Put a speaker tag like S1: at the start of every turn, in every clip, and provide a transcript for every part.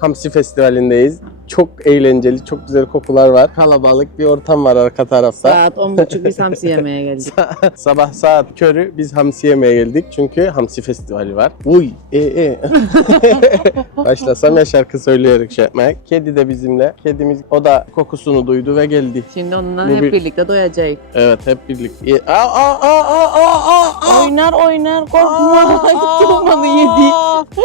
S1: Hamsi Festivali'ndeyiz. Çok eğlenceli, çok güzel kokular var. Kalabalık bir ortam var arka tarafta.
S2: Saat 10.30 biz hamsi yemeye geldik.
S1: Sabah saat körü biz hamsi yemeye geldik. Çünkü Hamsi Festivali var. Uy, Başlasam ya şarkı söyleyerek şey yapmaya. Kedi de bizimle. Kedimiz o da kokusunu duydu ve geldi.
S2: Şimdi onunla
S1: Bu
S2: hep
S1: bir-
S2: birlikte doyacağız.
S1: Evet, hep birlikte.
S2: Oynar korkma. Tutmanı yedi.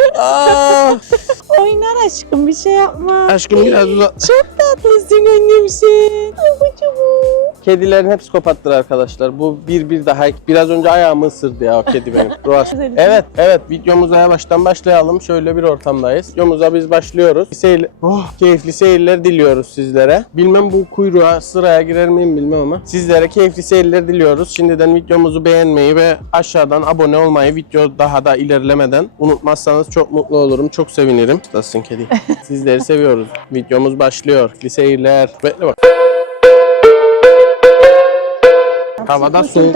S2: Oynar aşkım bir şey yapma.
S1: Aşkım biraz uzak.
S2: Çok tatlısın annemsin.
S1: Kedilerin hepsi kopattır arkadaşlar. Bu bir daha. Biraz önce ayağımı ısırdı ya o kedi benim. Ruas. Evet videomuza yavaştan başlayalım. Şöyle bir ortamdayız. Videomuza biz başlıyoruz. Keyifli seyirler diliyoruz sizlere. Bilmem bu kuyruğa sıraya girer miyim bilmem ama. Sizlere keyifli seyirler diliyoruz. Şimdiden videomuzu beğenmeyi ve aşağıdan abone olmayı video daha da ilerlemeden unutmazsanız çok mutlu olurum. Çok sevinirim. Nasılsın kedi? Sizleri seviyoruz. Videomuz başlıyor. Keyifli seyirler. Bekle bak. Havada soğuk.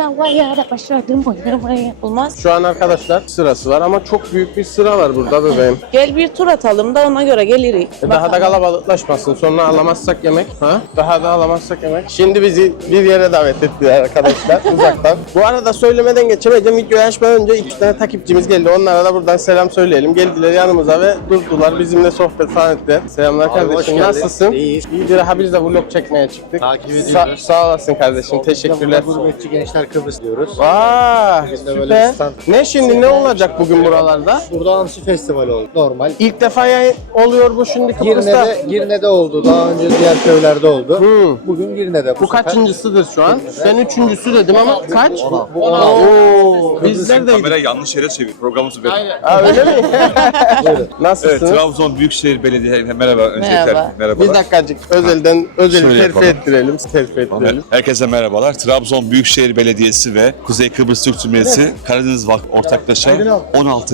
S2: Olmaz.
S1: Şu an arkadaşlar sırası var ama çok büyük bir sıra var burada bebeğim.
S2: Gel bir tur atalım da ona göre geliriz.
S1: Daha da kalabalıklaşmasın. Sonra alamazsak yemek. Daha da alamazsak yemek. Şimdi bizi bir yere davet ettiler arkadaşlar uzaktan. Bu arada söylemeden geçemeyeceğim. Videoyu açmadan önce 2 tane takipçimiz geldi. Onlara da buradan selam söyleyelim. Geldiler yanımıza ve durdular. Bizimle sohbet falan ettiler. Selamlar
S3: Abi, hoş
S1: kardeşim.
S3: geldin.
S1: Nasılsın?
S3: İyiyiz.
S1: İyidir. Ha biz de vlog çekmeye çıktık.
S3: Takip ediyoruz.
S1: Sağ olasın kardeşim. Teşekkürler.
S3: Gurbetçi Gençler Kıbrıs diyoruz.
S1: Vaa,
S3: Biz de böyle
S1: süper.
S3: bir stand-
S1: Ne şimdi ne olacak bugün buralarda?
S3: Burada Hamsi Festivali oldu. Normal.
S1: İlk defa oluyor bu şimdi Kıbrıs'ta.
S3: Girne'de oldu. Daha önce diğer köylerde oldu. Bugün Girne'de.
S1: Bu kaçıncısıdır şu an? Ben üçüncüsü dedim ama kaç?
S3: Bu 16.
S1: Oo, bizler de.
S4: Kamera yanlış yere çevir. Programımızı ver.
S1: Aa, öyle mi?
S3: Buyurun.
S4: Evet,
S1: Nasılsınız?
S4: Trabzon Büyükşehir Belediye merhaba. Öncelikle
S2: Merhaba.
S4: merhabalar.
S1: Bir dakikacık özel
S4: Şöyle
S1: terfi
S4: yapalım.
S1: ettirelim. Terfi ettirelim.
S4: Herkese merhabalar. Trabzon Büyükşehir Belediyesi ve Kuzey Kıbrıs Türk Cumhuriyeti Karadeniz Vakfı ortaklaşa 16.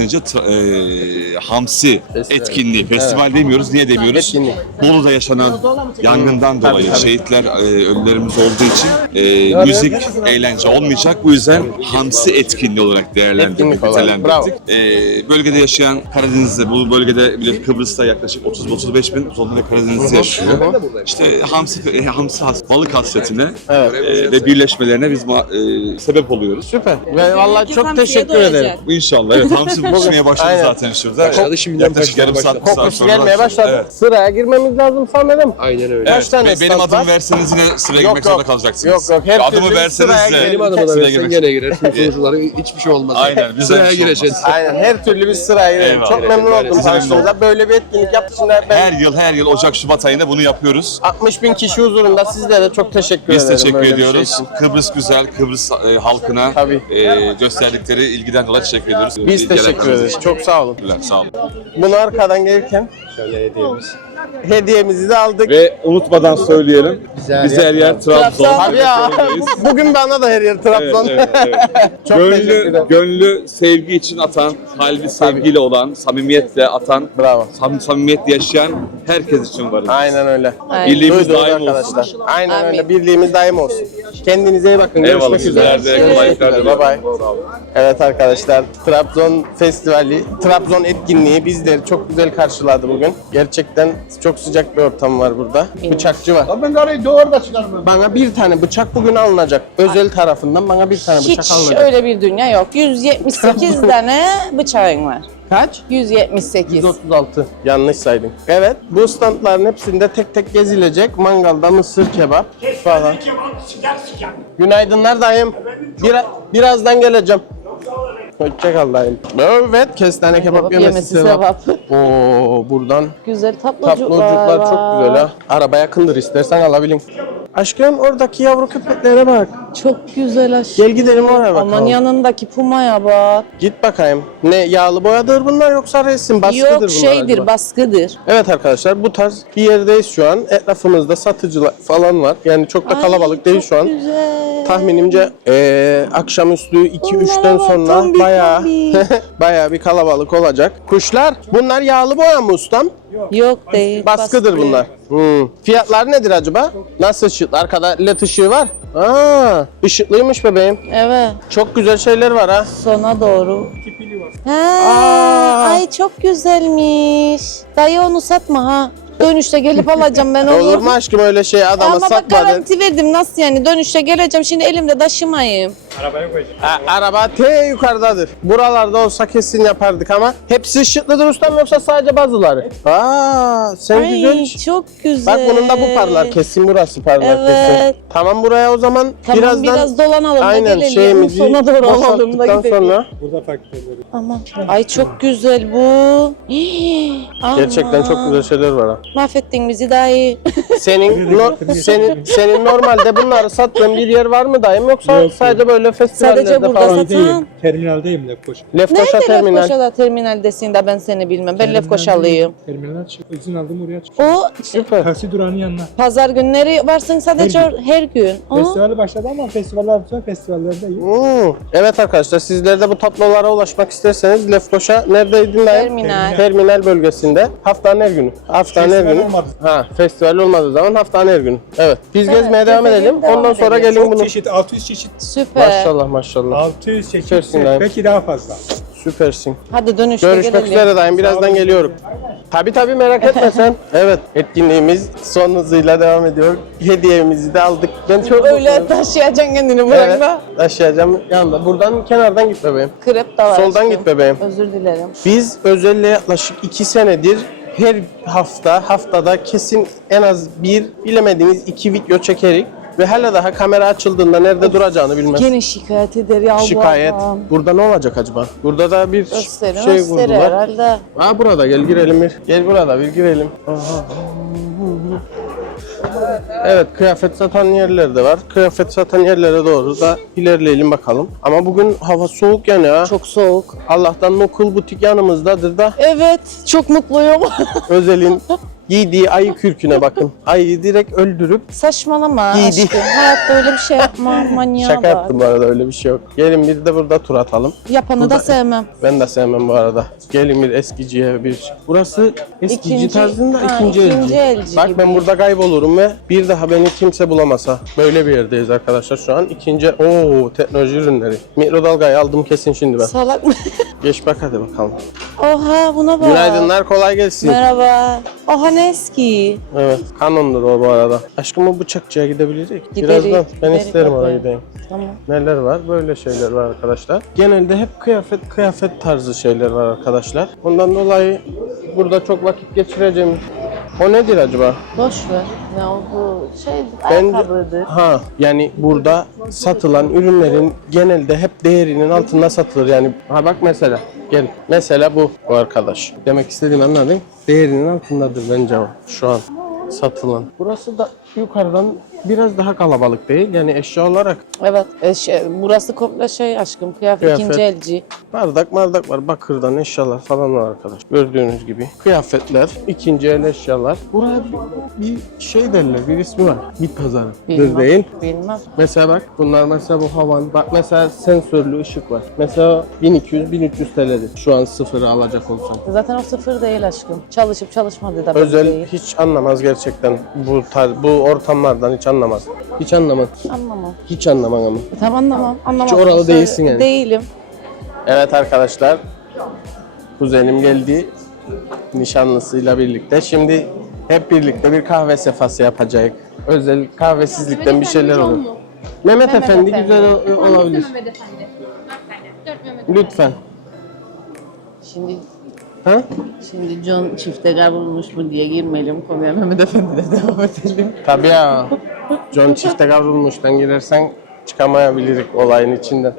S4: Hamsi etkinliği. Festival demiyoruz. Niye demiyoruz?
S1: Etkinlik.
S4: Bolu'da yaşanan yangından dolayı
S1: tabii.
S4: Şehitler ölülerimiz olduğu için müzik, eğlence olmayacak. Bu yüzden Hamsi etkinliği olarak değerlendirdik,
S1: Etkinlik olarak,
S4: nitelendirdik. Bölgede yaşayan Karadeniz'de, bu bölgede bile Kıbrıs'ta yaklaşık 30-35 bin Zonda Karadeniz'de yaşıyor. İşte hamsi balık hasretine ve birleşmelerine biz sebep oluyoruz.
S1: Süper. Ve vallahi
S2: Herkes
S1: çok
S2: hamsiye
S1: teşekkür
S2: doyacak.
S1: ederim.
S4: İnşallah. Evet, hamsi pişmeye başladı
S1: Aynen.
S4: zaten şurada.
S3: şimdiden
S4: Yaklaşık yarım saat, bir saat
S1: Kokusu
S4: sonra.
S1: gelmeye başladı.
S4: Evet.
S1: Sıraya girmemiz lazım sanırım.
S3: Aynen öyle.
S1: Kaç tane
S4: Benim
S1: stand
S4: adımı
S1: var?
S4: verseniz yine sıraya
S1: Yok,
S4: girmek zorunda
S1: yok.
S4: kalacaksınız.
S1: Yok, her
S4: Adımı
S1: türlü
S4: verseniz
S1: sıraya
S4: de
S1: girelim.
S3: Benim adıma da
S4: sıraya
S3: versen
S4: girmek-
S3: gene girersin. Sunucuların hiçbir şey olmaz.
S4: Aynen, bizden
S3: Sıraya
S4: bir şey
S3: gireceksin.
S4: olmaz.
S1: Aynen her türlü biz sıraya girelim.
S4: Eyvallah.
S1: Çok memnun oldum
S4: Bizim
S1: tanıştığımıza. Böyle bir etkinlik yaptık. Şimdi ben
S4: Her yıl Ocak-Şubat ayında bunu yapıyoruz.
S1: 60 bin kişi huzurunda sizlere çok teşekkür
S4: Biz
S1: ederim.
S4: teşekkür
S1: böyle bir şey
S4: ediyoruz.
S1: için.
S4: Kıbrıs güzel, Kıbrıs halkına
S1: Tabii.
S4: gösterdikleri ilgiden dolayı teşekkür ediyoruz.
S1: Biz teşekkür ederiz. Çok sağ olun.
S4: Sağ olun.
S1: Bunu arkadan gelirken
S3: Şöyle hediyemiz.
S1: hediyemizi de aldık.
S4: Ve unutmadan söyleyelim.
S3: Bize her yer
S4: Trabzon.
S1: Tabii ya. Bugün bana da her yer Trabzon. Çok teşekkür ederim.
S4: Gönlü sevgi için atan, kalbi sevgiyle olan, samimiyetle atan,
S1: Bravo.
S4: samimiyetle yaşayan herkes için varız.
S1: Aynen öyle.
S2: Aynen.
S4: Birliğimiz
S1: Duydunuz
S4: daim olsun.
S1: arkadaşlar. Aynen
S2: Amin.
S1: öyle. Birliğimiz daim olsun. Kendinize iyi bakın.
S4: Eyvallah,
S1: Görüşmek üzere.
S4: sizler de kolaylıklar
S1: Bye
S4: diliyorum.
S1: bye. Evet arkadaşlar, Trabzon Festivali, Trabzon etkinliği bizleri çok güzel karşıladı bugün. Gerçekten çok sıcak bir ortam var burada. Bıçakçı var.
S3: Ben karayı doğru da çıkarmam.
S1: Bana bir tane bıçak bugün alınacak. Özel tarafından bana bir tane bıçak
S2: Hiç
S1: alınacak.
S2: öyle bir dünya yok. 178 tane bıçağın var.
S1: Kaç?
S2: 178.
S1: 136. Yanlış saydım. Evet, bu standların hepsinde tek tek gezilecek. Mangalda mısır kebap falan. Günaydınlar dayım. Birazdan geleceğim. Hoşça kal dayım. Evet, kestane kebap yemesi sevap. Oo, buradan
S2: Güzel
S1: tablocuklar çok güzel ha. Araba yakındır, istersen alabilin. Aşkım oradaki yavru köpeklere bak.
S2: Çok güzel aşkım.
S1: Gel gidelim oraya bakalım.
S2: Aman yanındaki pumaya bak.
S1: Git bakayım. Ne yağlı boyadır bunlar yoksa resim baskıdır
S2: Yok
S1: bunlar
S2: şeydir,
S1: acaba?
S2: baskıdır.
S1: Evet arkadaşlar bu tarz bir yerdeyiz şu an. Etrafımızda satıcılar falan var. Yani çok da kalabalık değil şu an.
S2: Güzel.
S1: Tahminimce akşamüstü 2-3'ten
S2: Onlara
S1: sonra
S2: tombik
S1: bayağı
S2: tombik.
S1: bayağı bir kalabalık olacak. Kuşlar bunlar yağlı boya mı ustam?
S2: Yok değil.
S1: Baskıdır bunlar. Fiyatlar nedir acaba? Nasıl ışık? Arkada led ışığı var. Aa, ışıklıymış bebeğim.
S2: Evet.
S1: Çok güzel şeyler var ha.
S2: Sona doğru.
S3: Kipili var.
S2: Ha, ay çok güzelmiş. Dayı onu satma ha. Dönüşte gelip alacağım ben onu.
S1: Olur mu aşkım öyle şey, adama
S2: Ama bak
S1: satmadın.
S2: garanti verdim, nasıl yani, dönüşte geleceğim şimdi elimde taşımayayım.
S3: Arabaya koyacağım.
S1: Araba yukarıdadır. Buralarda olsa kesin yapardık ama hepsi ışıklıdır ustam, yoksa sadece bazıları. Aa, sen
S2: Ay
S1: güzel.
S2: çok güzel.
S1: Bak bunun da bu parlar, kesin burası parlar
S2: Evet.
S1: kesin. Tamam, buraya o zaman
S2: Tamam,
S1: birazdan
S2: biraz dolanalım da
S1: aynen
S2: gelelim.
S1: şeyimizi
S2: Sona doğru alalım da
S1: boşalttıktan
S2: gidelim.
S1: sonra
S3: Burada faktörleri.
S2: Aman. Ay çok güzel bu. Hii,
S1: gerçekten çok
S2: aman.
S1: güzel şeyler var ha.
S2: Mahvettin bizi dayı.
S1: Senin normalde bunları sattığın bir yer var mı dayım, yoksa
S3: Yok.
S1: sadece böyle festivallerde
S2: Sadece burada
S1: falan?
S2: sat-
S3: Terminaldeyim. Terminaldeyim Lefkoşa.
S1: Lefkoşa
S2: Nerede
S1: terminal.
S2: Lefkoşa'da terminaldesin de ben seni bilmem. Ben Lefkoşalıyım.
S3: Terminal çık. İzin aldım oraya çık.
S2: O
S1: Süper.
S3: Taksi durağının yanına.
S2: pazar günleri varsın sadece her gün. O,
S3: Festivali başladı ama festivaller sonra festivallerdeyim.
S1: Evet arkadaşlar, sizler de bu tablolara ulaşmak isterseniz Lefkoşa neredeydin dayım?
S2: Terminal.
S1: Terminal bölgesinde. Haftanın her günü. Haftanın her
S3: Festival
S1: günü.
S3: olmadı.
S1: Ha, festival olmadığı zaman haftanın her günü. Evet. Biz
S2: Evet,
S1: gezmeye devam
S2: gezelim,
S1: edelim.
S2: devam
S1: Ondan sonra
S2: edelim.
S1: gelin
S3: Çok
S1: bunu.
S3: çeşit, 600 çeşit.
S2: süper.
S1: Maşallah maşallah.
S3: 600 çeşit.
S1: Süpersin dayım.
S3: Belki daha fazla.
S1: Süpersin.
S2: Hadi dönüşte
S1: Görüşmek
S2: gelelim.
S1: üzere dayım. Birazdan geliyorum. Tabii merak etme sen. Evet, etkinliğimiz son hızıyla devam ediyor. Hediyemizi de aldık. Ben çok
S2: Öyle
S1: mutluyum.
S2: taşıyacaksın kendini bırakma.
S1: Evet, taşıyacağım yanında. Buradan kenardan git bebeğim.
S2: Krep de var.
S1: Soldan
S2: aşkım.
S1: git bebeğim.
S2: Özür dilerim.
S1: Biz Özel'le yaklaşık 2 senedir her haftada kesin en az bir, bilemediğiniz 2 video çekerik. Ve hala daha kamera açıldığında nerede duracağını bilmez.
S2: Gene şikayet eder ya
S1: Şikayet.
S2: Allah'ım.
S1: Burada ne olacak acaba? Burada da bir
S2: Gösteri
S1: şey
S2: gösteri
S1: kurdular.
S2: herhalde.
S1: Aa, burada gel girelim bir. Gel burada bir girelim. Aha. Evet, kıyafet satan yerler de var. Kıyafet satan yerlere doğru da ilerleyelim bakalım. Ama bugün hava soğuk yani ha.
S2: Çok soğuk.
S1: Allah'tan Nokul Butik yanımızdadır da
S2: Evet, çok mutluyum.
S1: Özel'in giydiği ayı kürküne bakın. Ayıyı direkt öldürüp
S2: Saçmalama
S1: Giydi.
S2: aşkım. Hayatta öyle bir şey yapma. Manyağa
S1: şaka
S2: bak.
S1: yaptım bu arada, öyle bir şey yok. Gelin bir de burada tur atalım.
S2: Yapanı
S1: Burada-
S2: da sevmem.
S1: Ben de sevmem bu arada. Gelin bir eskiciye bir. Burası eskici
S2: İkinci-
S1: tarzında
S2: ha,
S1: ikinci
S2: ikinci elci
S1: Bak
S2: gibi.
S1: ben burada kaybolurum ve bir daha beni kimse bulamasa. Böyle bir yerdeyiz arkadaşlar şu an. İkinci teknoloji ürünleri. Mikrodalgayı aldım kesin şimdi ben.
S2: Salak mı?
S1: Geç bak hadi bakalım.
S2: Oha buna bak.
S1: Günaydınlar, kolay gelsin.
S2: Merhaba. Oha ne eski.
S1: Evet, Canon'dur o bu arada. Aşkım o bıçakçıya gidebilirik.
S2: Giderik,
S1: Birazdan ben
S2: giderik
S1: isterim
S2: abi.
S1: oraya gideyim.
S2: Tamam.
S1: Neler var? Böyle şeyler var arkadaşlar. Genelde hep kıyafet tarzı şeyler var arkadaşlar. Ondan dolayı burada çok vakit geçireceğim. O nedir acaba?
S2: Boş ver. Ne o bu şey
S1: Bence
S2: ayakkabıdır.
S1: yani burada satılan ürünlerin genelde hep değerinin altında satılır. Yani bak mesela gel. Mesela bu arkadaş. Demek istediğimi anladın? Değerinin altındadır bence o şu an satılan. Burası da yukarıdan biraz daha kalabalık değil. Yani eşya olarak
S2: Evet. Burası komple şey aşkım. Kıyafet,
S1: Kıyafet.
S2: ikinci elci.
S1: bardak var. Bakırdan eşyalar falan var arkadaş. Gördüğünüz gibi. Kıyafetler, ikinci el eşyalar. Buraya bir şey derler, bir ismi var. Bit pazarı.
S2: Bilmem.
S1: Değil.
S2: Bilmem.
S1: Mesela bak bunlar mesela bu havan. Bak mesela sensörlü ışık var. Mesela 1200-1300 TL'dir. Şu an sıfırı alacak olsam.
S2: Zaten o sıfır değil aşkım. Çalışıp çalışmadığı da belli
S1: Özel
S2: değil.
S1: hiç anlamaz gerçekten bu ortamlardan hiç anlamaz. Hiç anlamaz.
S2: Anlamam.
S1: Hiç anlamam ama.
S2: Tamam anlamam. Anlamam.
S1: Hiç oralı değilsin yani.
S2: Değilim.
S1: Evet arkadaşlar. Kuzenim geldi. Nişanlısıyla birlikte. Şimdi hep birlikte bir kahve sefası yapacağız. Özel kahvesizlikten bir şeyler olur. Mehmet Efendi güzel olabilir.
S5: Mehmet Efendi. 4 Mehmet
S1: Lütfen.
S2: Şimdi
S1: Ha?
S2: John çifte kavrulmuş mu diye girmeyelim konuya. Mehmet Efendi'yle devam edelim.
S1: Tabii ya. John çifte kavrulmuştan girersen çıkamayabiliriz olayın içinden.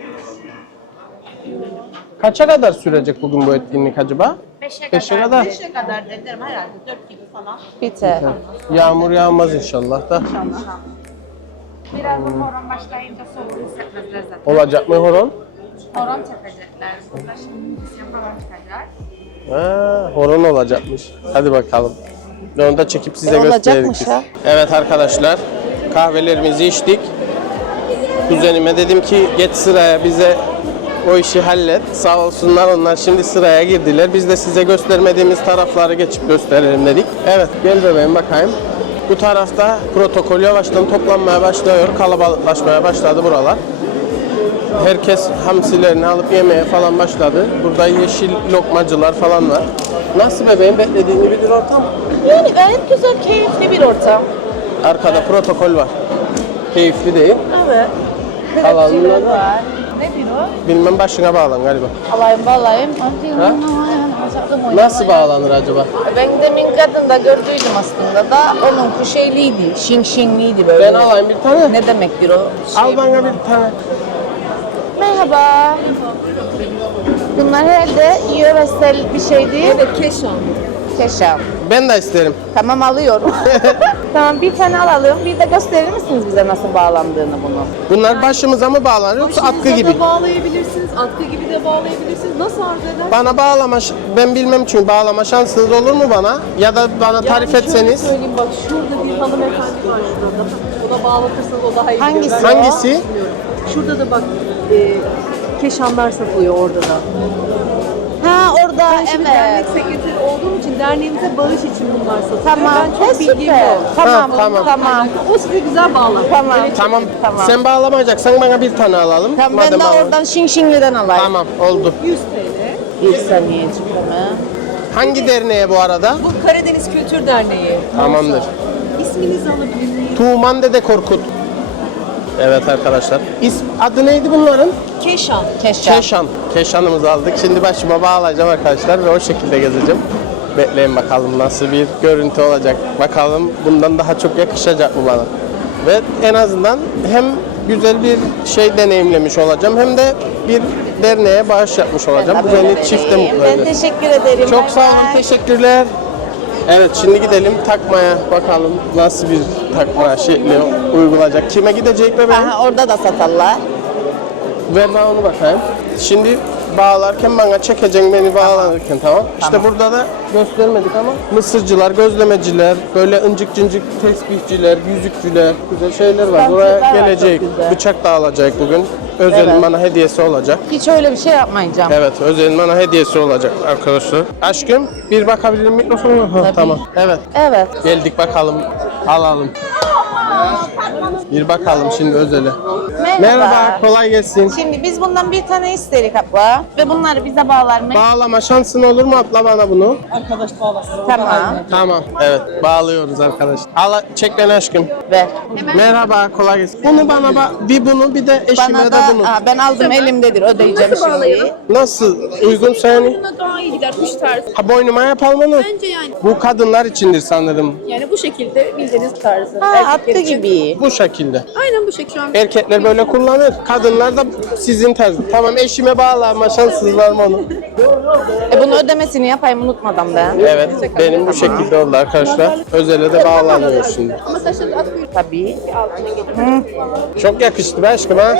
S1: Kaça kadar sürecek bugün bu etkinlik acaba? 5'e kadar.
S6: 5'e kadar dedim herhalde 4 gibi falan.
S2: Biter.
S1: Yağmur yağmaz inşallah da.
S5: Birazdan horon başlayınca soğuğu hissetmezler zaten.
S1: Olacak mı horon?
S5: Horon tepecekler. Burada şimdi müzisyen falan çıkacak.
S1: Ha, horon olacakmış. Hadi bakalım. Onu da çekip size
S2: Olacakmış
S1: gösteririz.
S2: ha.
S1: Evet arkadaşlar, kahvelerimizi içtik. Kuzenime dedim ki geç sıraya bize o işi hallet. Sağ olsunlar, onlar şimdi sıraya girdiler. Biz de size göstermediğimiz tarafları geçip gösterelim dedik. Evet, gel bebeğim bakayım. Bu tarafta protokol yavaştan toplanmaya başlıyor. Kalabalıklaşmaya başladı buralar. Herkes hamsilerini alıp yemeye falan başladı. Burada yeşil lokmacılar falan var. Nasıl bebeğim, beklediğin gibi bir ortam?
S2: Yani gayet güzel, keyifli bir ortam.
S1: Arkada protokol var. Keyifli değil.
S2: Evet.
S1: Alanlar
S2: var. Nedir o?
S1: bilmem, başına bağlan galiba.
S2: Alayım bağlayayım.
S1: Ha? Nasıl bağlanır acaba?
S2: Ben demin kadında gördüydüm aslında da onun şeyliydi, şingliydi böyle.
S1: Ben alayım bir tane.
S2: Ne demektir o?
S1: Al bana bir tane.
S2: Merhaba. Bunlar herhalde yöresel bir şey değil.
S7: Evet, keşan.
S2: Keşan.
S1: Ben de isterim.
S2: Tamam, alıyorum. Tamam, bir tane alalım. Bir de gösterir misiniz bize nasıl bağlandığını bunu?
S1: Bunlar başımıza mı bağlanır yoksa atkı
S7: Başınıza
S1: gibi?
S7: da bağlayabilirsiniz, atkı gibi de bağlayabilirsiniz. Nasıl arzu eder?
S1: Bana bağlama, ben bilmem çünkü bağlama şansınız olur mu bana? Ya da bana tarif
S7: Yani şöyle
S1: etseniz.
S7: söyleyeyim, bak şurada bir hanımefendi var şurada. Ona bağlatırsanız o daha iyi.
S2: Hangisi?
S7: bilir. Ben
S1: Hangisi?
S7: bilmiyorum. Şurada da bak keşanlar satılıyor orada da.
S2: Ha, orada
S7: Ben şimdi dernek
S2: evet.
S7: sekreteri olduğum için derneğimize bağış için bunlar satılıyor.
S2: Tamam,
S7: Ben çok bilgim
S2: süper.
S7: yok.
S2: Tamam,
S1: tamam.
S2: tamam.
S7: O size güzel bağlar.
S2: Tamam.
S1: Tamam.
S2: Tamam.
S1: Sen bağlamayacaksan bana bir tane alalım.
S2: Tamam, ben de
S1: bağlam-
S2: oradan şingliden alayım.
S1: Tamam, oldu.
S7: 100 TL.
S2: Bir saniyecik hemen.
S1: Hangi derneğe bu arada?
S7: Bu Karadeniz Kültür Derneği.
S1: Tamamdır.
S7: İsminizi alabilir miyim?
S1: Tuğman Dede Korkut. Evet arkadaşlar. Adı neydi bunların?
S7: Keşan.
S2: Keşan.
S1: Keşan. Keşanımızı aldık. Şimdi başıma bağlayacağım arkadaşlar ve o şekilde gezeceğim. Bekleyin bakalım nasıl bir görüntü olacak. Bakalım bundan daha çok yakışacak mı bana. Ve en azından hem güzel bir şey deneyimlemiş olacağım hem de bir derneğe bağış yapmış olacağım. Bu beni çifte mutlu
S2: Ben
S1: eder.
S2: teşekkür ederim.
S1: Çok
S2: Bay
S1: sağ olun,
S2: bay.
S1: teşekkürler. Evet, şimdi gidelim takmaya bakalım nasıl bir takma şekli uygulayacak. Kime gidecek bebeğim?
S2: Aha, orada da satarlar.
S1: Ver bana onu bakayım. Şimdi bağlarken bana çekeceksin beni bağlanırken, tamam. İşte burada da göstermedik ama mısırcılar, gözlemeciler, böyle incik cincik tesbihçiler, yüzükçüler, güzel şeyler var.
S2: Dansçılar
S1: Buraya
S2: var,
S1: gelecek,
S2: çok güzel.
S1: bıçak da alacak bugün. Özel'in
S2: Evet.
S1: bana hediyesi olacak.
S2: Hiç öyle bir şey yapmayacağım.
S1: Evet, Özel'in bana hediyesi olacak arkadaşlar. Aşkım, bir bakabilir miyim mikrofonu? Ha, tamam. Evet.
S2: Evet.
S1: Geldik bakalım, alalım. Bir bakalım şimdi Özel'e. Merhaba, kolay gelsin.
S2: Şimdi biz bundan bir tane isterik abla ve bunları bize bağlar mı?
S1: Bağlama şansın olur mu abla bana bunu?
S2: Tamam.
S1: Tamam, evet. Bağlıyoruz arkadaşlar. Al, çek beni aşkım.
S2: Ver.
S1: Merhaba, kolay gelsin. Bunu bana bir bunu bir de eşime
S2: Bana
S1: de
S2: da
S1: bunu.
S2: ben aldım, elimdedir, ödeyeceğim şimdi.
S1: Nasıl? Uygun yani?
S8: Buna daha iyi gider kuş tarzı.
S1: Ha, boynuma yapalım onu.
S8: Bence yani.
S1: Bu kadınlar içindir sanırım.
S8: Yani bu şekilde bildiğiniz tarzı.
S2: Ha,
S8: Erkekler
S2: attı
S8: için.
S2: gibi.
S1: Bu şekilde.
S8: Aynen bu şekilde şu an.
S1: Erkekler böyle kullanır. Kadınlar da sizin tarz. Tamam, eşime bağlama şanssız var mı onu?
S2: Bunu ödemesini yapayım unutmadan ben.
S1: Evet, benim bu şekilde oldu arkadaşlar. Özel'e de bağlanıyor şimdi.
S8: Ama saçları at kuyruğu
S2: Tabii.
S8: altına gelir.
S1: Çok yakıştı be aşkım ha.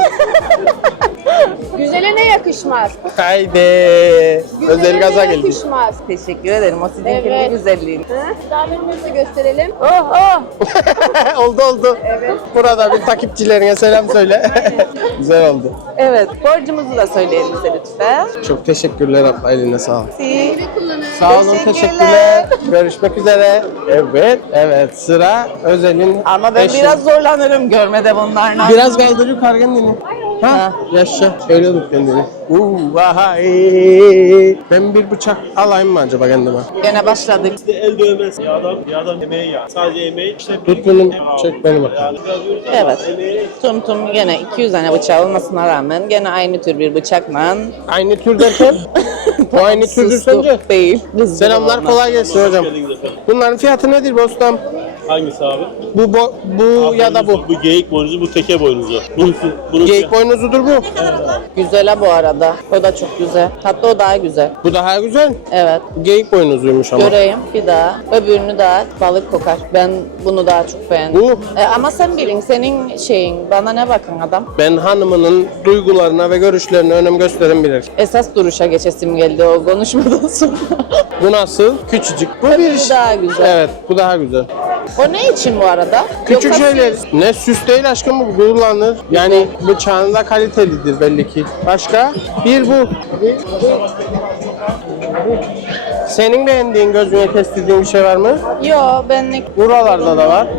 S8: Güzele ne yakışmaz?
S1: Haydi. Özel gaza geldi.
S8: Yakışmaz.
S2: Teşekkür ederim. O sizin
S8: Evet.
S2: kendi güzelliğin.
S8: Davetimizi de gösterelim.
S2: Oh oh.
S1: oldu. Evet. Burada bir takipçilerine selam söyle. Güzel oldu.
S2: Evet. Borcumuzu da söyleyelim bize lütfen.
S1: Çok teşekkürler abla, eline sağlık.
S8: Güle kullanın.
S1: Sağ olun,
S2: Teşekkürler.
S1: teşekkürler. Görüşmek üzere. Evet, sıra Özel'in
S2: Ama ben
S1: eşi.
S2: biraz zorlanırım görmede bunlarla.
S1: Biraz kaldır yukarı kendini. Ha, yaşa. Şöyle tut kendini. Vay. Ben bir bıçak alayım mı acaba kendime?
S2: Gene başladık.
S9: El dövmez. Yağdan emeği ya. Sadece emeği işte
S1: Tut bunu, çek beni bakalım.
S2: Evet. Tum tum gene 200 tane bıçağı olmasına rağmen gene aynı tür bir bıçakla.
S1: Aynı tür derken? O aynı türdür
S2: Sustuk
S1: sence?
S2: değil. Hızlı
S1: Selamlar,
S2: olmaz.
S1: kolay gelsin hocam.
S9: geldiniz efendim.
S1: Bunların fiyatı nedir Bostam?
S9: Hangisi abi?
S1: Bu ya da bu.
S9: Bu geyik boynuzu, bu teke boynuzu. Bunun
S1: Geyik boynuzudur bu.
S2: Güzel ha bu arada. O da çok güzel. Hatta o daha güzel.
S1: Bu daha güzel.
S2: Evet.
S1: Geyik boynuzuymuş ama.
S2: Göreyim bir daha. Öbürünü daha balık kokar. Ben bunu daha çok beğendim.
S1: Bu
S2: Ama sen bilin senin şeyin. Bana ne bakın adam.
S1: ben hanımının duygularına ve görüşlerine önem gösteren biri.
S2: Esas duruşa geçesim geldi o konuşmadan sonra.
S1: Bu nasıl? Küçücük. Bu bir
S2: Bu daha güzel.
S1: Evet, bu daha güzel.
S2: O ne için bu arada?
S1: Küçük
S2: Yoksa
S1: şeyler. Ne süs değil aşkım, bu kullanılır. Yani bıçağın da kalitelidir belli ki. Başka? Bir bu. Senin beğendiğin, gözüne kestirdiğin bir şey var mı?
S2: Yo benlik
S1: Buralarda da var.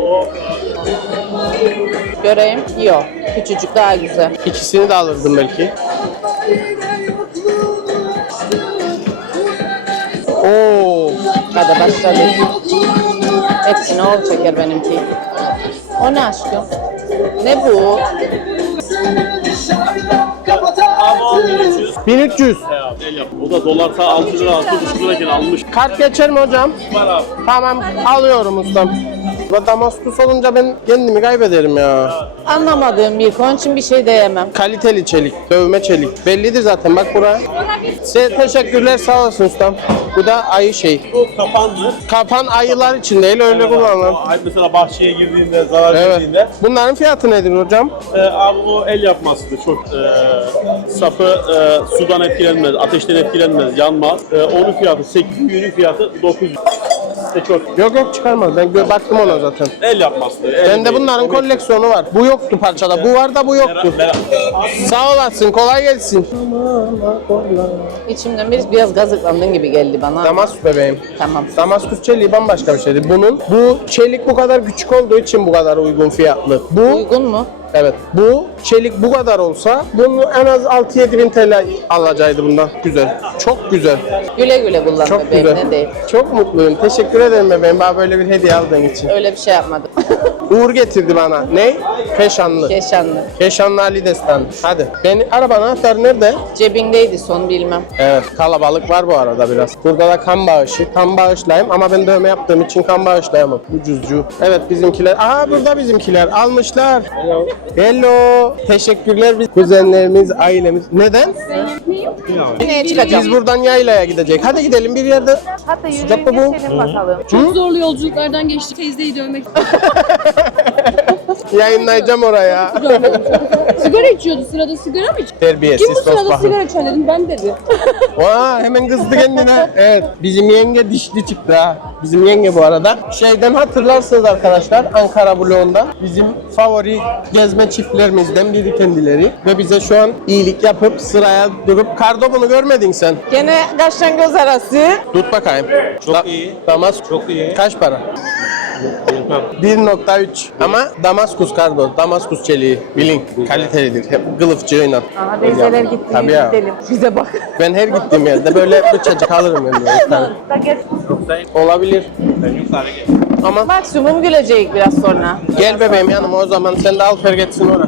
S2: göreyim. Yo. Küçücük daha güzel.
S1: İkisini de alırdım belki. Oo.
S2: Hadi başladık. Hepsini ol çeker benimki. O ne aşkım? Ne bu?
S9: Abi 1300.
S1: 1300.
S9: El yap. O da dolarsa 6 lira 6,5 lirayken almış.
S1: Kart geçer mi hocam?
S9: Var abi.
S1: Tamam alıyorum ustam. Bu Damaskus olunca ben kendimi kaybederim ya.
S2: Anlamadığım bir konu için bir şey diyemem.
S1: Kaliteli çelik, dövme çelik. Bellidir zaten bak buraya. Size teşekkürler sağ olasın ustam. Bu da ayı şey.
S9: Bu kapandı.
S1: Kapan ayılar için değil öyle kullanılan.
S9: Ay mesela bahçeye girdiğinde, zarar
S1: Evet.
S9: verdiğinde.
S1: Bunların fiyatı nedir hocam?
S9: Abi o el yapmasıdır. Çok sapı sudan etkilenmez, ateşten etkilenmez, yanmaz. Onun fiyatı 800, büyüğünün fiyatı 900. İşte çok
S1: Yok çıkarmaz. Ben baktım ona zaten.
S9: el yapmasıdır.
S1: Bende bunların koleksiyonu var. Bu yoktu parçada. Bu var da bu yoktu. Sağ olasın. Kolay gelsin.
S2: İçimden biraz gazıklandığın gibi geldi bana.
S1: Damaskus bebeğim.
S2: Tamam.
S1: Damaskus çeliği bambaşka bir şeydi. Bu çelik bu kadar küçük olduğu için bu kadar uygun fiyatlı. Bu
S2: Uygun mu?
S1: evet. Bu çelik bu kadar olsa bunu en az 6-7 bin TL alacaktı bundan. Güzel. Çok güzel.
S2: Güle güle kullan
S1: Çok
S2: bebeğim,
S1: güzel.
S2: ne değil.
S1: Çok mutluyum. Teşekkür ederim bebeğim. Bana böyle bir hediye aldığın için.
S2: Öyle bir şey yapmadım.
S1: Uğur getirdi bana. Ne? Keşanlı.
S2: Keşanlı.
S1: Keşanlı Ali Destan. Hadi. Beni arabanın anahtarı nerede?
S2: Cebindeydi son bilmem.
S1: Evet. Kalabalık var bu arada biraz. Burada da kan bağışı. Kan bağışlayayım ama ben dövme yaptığım için kan bağışlayamam. Ucuzcu. Evet bizimkiler. Aha burada bizimkiler. Almışlar. Hello. Hello. Teşekkürler. Biz kuzenlerimiz, ailemiz. Neden?
S2: Neye çıkacağım?
S1: Biz buradan yaylaya gidecek. Hadi gidelim bir yerde.
S2: Hatta
S1: Sıcak mı bu?
S2: bakalım.
S8: Çok zorlu yolculuklardan geçtik. Teyzeyi dövmek
S1: Yayınlayacağım oraya.
S8: Sigara içiyordu sırada. Sigara mı içiyor?
S1: Terbiyesiz
S8: Kim bu sırada
S1: tosbağım.
S8: sigara içiyor dedim. Ben dedi.
S1: Vaa hemen kızdı kendine. Evet bizim yenge dişli çıktı ha. Bizim yenge bu arada. Şeyden hatırlarsınız arkadaşlar Ankara bloğunda bizim favori gezme çiftlerimizden biri kendileri. Ve bize şu an iyilik yapıp sıraya durup Kardo bunu görmedin sen.
S2: Gene kaştan göz arası.
S1: Tut bakayım.
S9: Çok iyi.
S1: Damaskus.
S9: Çok iyi.
S1: Kaç para?
S9: Bilmem.
S1: 1.3 ama Damaskus Kardo, Damaskus çeliği bilin kalitelidir. Hep kılıfçığıyla.
S2: Aha teyzeler gitti.
S1: Tabii ya.
S2: Gidelim. Bize bak.
S1: Ben her gittiğim yerde böyle bıçacık alırım yani. Bir tane. Olabilir.
S9: Ben yukarı gel.
S1: Ama
S2: Maksimum gülecek biraz sonra.
S1: gel bebeğim yanıma o zaman sen de al geçsin oraya.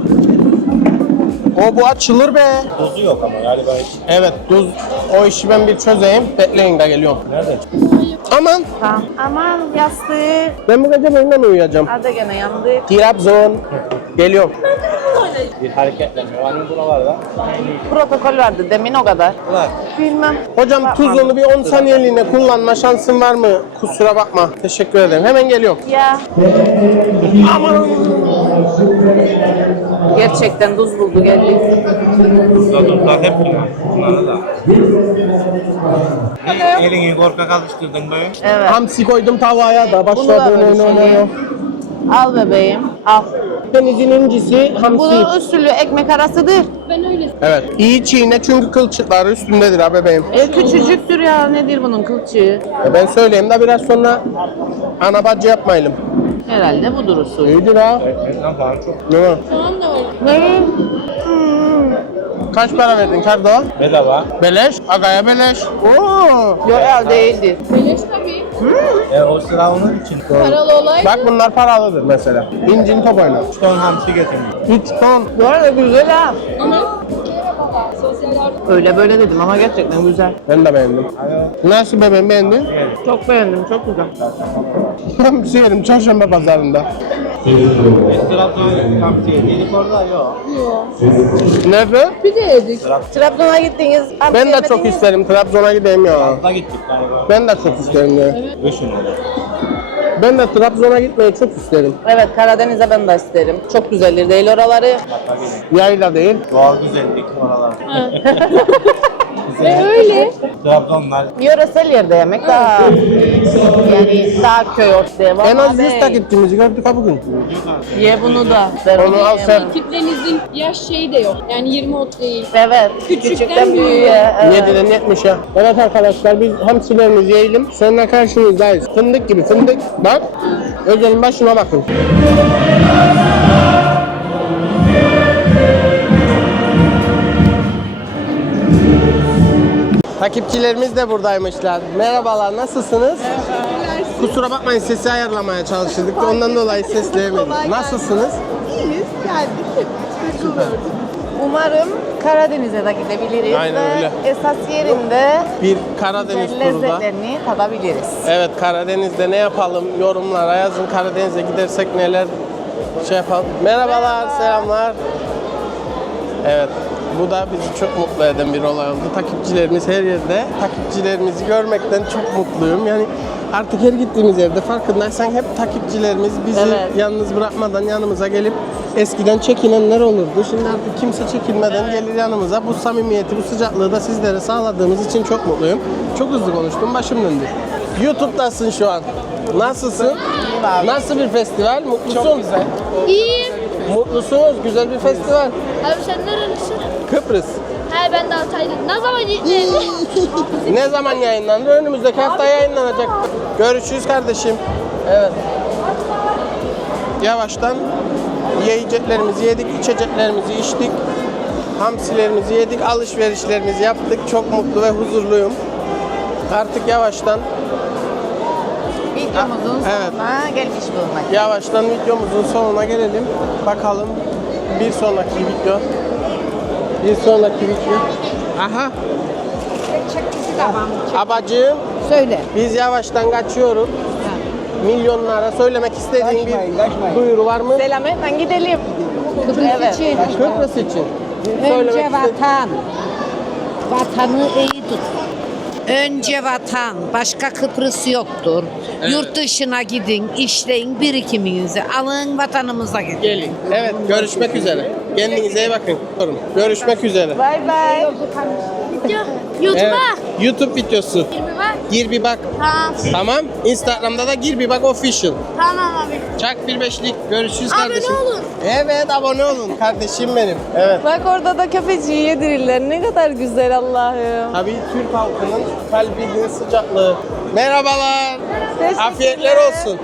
S1: O bu açılır be.
S9: Dozu yok ama galiba hiç.
S1: Evet tuz. O işi ben bir çözeyim. Bekleyin de geliyorum.
S9: Nerede?
S1: Aman
S2: Tamam. Aman yastığı.
S1: ben bu gece benimle mi uyuyacağım?
S2: Hadi gene yandı.
S1: Trabzon. Geliyorum.
S9: Bir hareketlenme var mı buralarda?
S2: Protokol vardı demin o kadar.
S9: Var.
S2: Bilmem.
S1: Hocam tuzunu bir 10 saniyeliğine kullanma şansın var mı? Kusura bakma. Teşekkür ederim. Hemen geliyorum.
S2: Ya. Gerçekten tuz buldu geldik.
S9: Tuzlar hep bunlara da. Elini korkak alıştırdın böyle.
S2: Evet.
S1: Hamsi koydum tavaya da
S2: Bunu da
S1: başladım.
S2: böyle söyleyeyim. Al bebeğim. Al.
S1: Denizin incisi hamsi.
S2: Bunun usulü ekmek arasıdır.
S8: Ben öyle.
S1: Evet. İyi çiğne çünkü kılçıkları üstündedir ha bebeğim.
S2: Küçücüktür ya. Nedir bunun kılçığı?
S1: Ben söyleyeyim de biraz sonra ana bacı yapmayalım.
S2: Herhalde budur usulü.
S1: İyidir ha.
S9: Ekmekten falan çok.
S1: Ne var?
S8: Soğan da var.
S2: Ne?
S1: Kaç para verdin Kardo?
S9: Bedava.
S1: Beleş. Agaya beleş. Oo.
S2: Yok ya değildi.
S8: Beleş tabii.
S9: O sıra onun için.
S8: Paralı olay.
S1: Bak bunlar paralıdır mesela. İncin top oynar.
S9: 3 ton hamsi getirmiş.
S1: 3 ton.
S2: Bu arada güzel ha.
S8: Ama sosyal yardım.
S2: Öyle böyle dedim ama gerçekten güzel.
S1: Ben de beğendim. Nasıl bebeğim beğendin?
S2: Çok beğendim. Çok güzel.
S1: Hamsi yerim çarşamba pazarında.
S9: Trabzon hamsi yedik orada yok.
S1: Nerede?
S8: Bir de yedik.
S2: Trabzon'a gittiniz.
S1: Ben de çok isterim Trabzon'a gideyim ya.
S9: Da gittik galiba.
S1: Ben de çok isterim ya.
S9: Düşün onu.
S1: Ben de Trabzon'a gitmeyi çok isterim.
S2: Evet Karadeniz'e ben de isterim. Çok güzeldir değil oraları.
S1: Yayla değil.
S9: Doğal güzellik oralar.
S8: Ve öyle.
S3: Trabzonlar.
S6: Yöresel yerde yemek daha yani daha köy ortaya.
S1: En az 100 takipçimizi gördük ha bugün.
S6: Ye bunu da.
S1: Onu al sen.
S8: Kitlerinizin yaş şeyi de yok. Yani 20-30 değil.
S6: Evet.
S8: Küçükten
S6: büyüğe. Evet.
S1: 7'den 70'e. Evet arkadaşlar biz hamsilerimizi yiyelim. Sonra karşınızdayız. Fındık gibi fındık. Bak. Özel'in başına bakın. Takipçilerimiz de buradaymışlar. Merhabalar, nasılsınız? Kusura bakmayın, sesi ayarlamaya çalıştık. Ondan dolayı sesleyemedik. Nasılsınız?
S6: İyiyiz. Geldik. Süper. Umarım Karadeniz'e de gidebiliriz.
S1: Aynen
S6: ve
S1: öyle.
S6: esas yerinde
S1: Bir Karadeniz turu da.
S6: lezzetlerini tadabiliriz.
S1: Evet, Karadeniz'de ne yapalım? Yorumlara yazın. Karadeniz'e gidersek neler şey yapalım. Merhabalar, selamlar. Evet, bu da bizi çok mutlu eden bir olay oldu. Takipçilerimiz her yerde. Takipçilerimizi görmekten çok mutluyum. Yani artık her gittiğimiz yerde farkındaysan hep takipçilerimiz bizi
S6: Evet.
S1: yalnız bırakmadan yanımıza gelip eskiden çekinenler olurdu. Şimdi artık kimse çekinmeden gelir yanımıza. Bu samimiyeti, bu sıcaklığı da sizlere sağladığımız için çok mutluyum. Çok hızlı konuştum, başım döndü. YouTube'dasın şu an. Nasılsın? Nasıl bir festival? Mutlusun? Çok güzel.
S8: İyiyim.
S1: Mutlusunuz. Güzel bir festival.
S8: Abi sen nerelisin?
S1: Kıbrıs.
S8: He ben de Altay'dım. Ne zaman gittin?
S1: Ne zaman yayınlandı? Önümüzdeki hafta yayınlanacak. Görüşürüz kardeşim. Evet. Yavaştan yiyeceklerimizi yedik, içeceklerimizi içtik. Hamsilerimizi yedik, alışverişlerimizi yaptık. Çok mutlu ve huzurluyum. Artık yavaştan
S6: Videomuzun
S1: Evet.
S6: sonuna gelmiş bulunmak.
S1: Yavaştan videomuzun sonuna gelelim. Bakalım bir sonraki video. Bir sonraki video. Aha. Abacığım
S6: Söyle.
S1: biz yavaştan kaçıyoruz. Milyonlara söylemek istediğin bir duyuru var mı?
S6: Selametle gidelim.
S2: Kıbrıs için.
S1: Kıbrıs için. Söylemek
S2: Önce
S1: istediğin-
S2: vatan. Vatanı iyi tut. Önce vatan, başka Kıbrıs yoktur. Yurt dışına gidin, işleyin, birikiminizi alın, vatanımıza gidin.
S1: Gelin. Evet, görüşmek üzere. Kendinize iyi bakın. Görüşmek üzere.
S6: Bay bay.
S8: YouTube'a.
S1: Evet, YouTube videosu.
S8: Bir bak.
S1: Gir bir bak.
S8: Tamam.
S1: Tamam. Instagram'da da gir bir bak official.
S8: Tamam abi.
S1: Çak bir beşlik. Görüşürüz
S8: Abone
S1: kardeşim.
S8: olun.
S1: Evet, abone olun kardeşim benim. Evet.
S6: Bak orada da köpeciği yedirirler. Ne kadar güzel Allah'ım.
S1: Tabii Türk halkının kalbinin sıcaklığı. Merhabalar.
S6: Teşekkürler.
S1: Afiyetler olsun.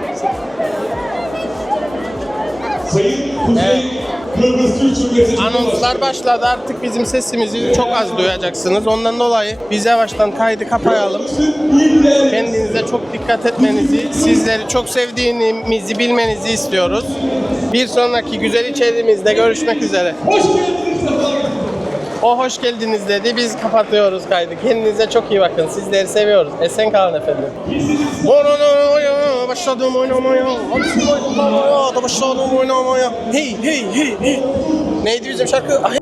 S1: Evet. Anonslar başladı. Artık bizim sesimizi çok az duyacaksınız. Ondan dolayı biz yavaştan kaydı kapayalım. Kendinize çok dikkat etmenizi, sizleri çok sevdiğimizi bilmenizi istiyoruz. Bir sonraki güzel içeriğimizde görüşmek üzere. O hoş geldiniz dedi. Biz kapatıyoruz kaydı. Kendinize çok iyi bakın. Sizleri seviyoruz. Esen kalın efendim. Başladım oynamaya. Başladım oynamaya. Hey hey hey hey. Neydi bizim şarkı? Ay